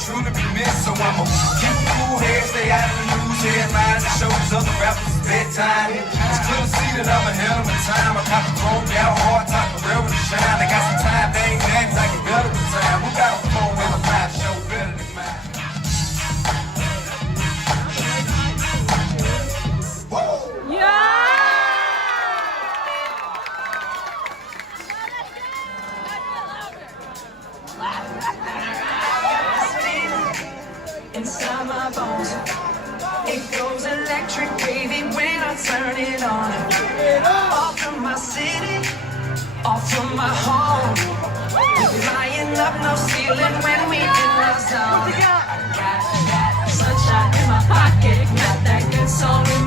Truly be missed, so I'ma keep a cool head, stay out of the news, headlines, and shows other rappers bedtime. Still see that I'm ahead of my time. I caught the phone down hard, talk the real with the shine. I got some time, they ain't names, I get better with time. Who got a phone with a live show better than mine? Inside my bones, it goes electric wavy when I turn it on. Off from my city, off from my home. Flying up, no ceiling when we in the zone. I got that sunshine in my pocket, got that good soul.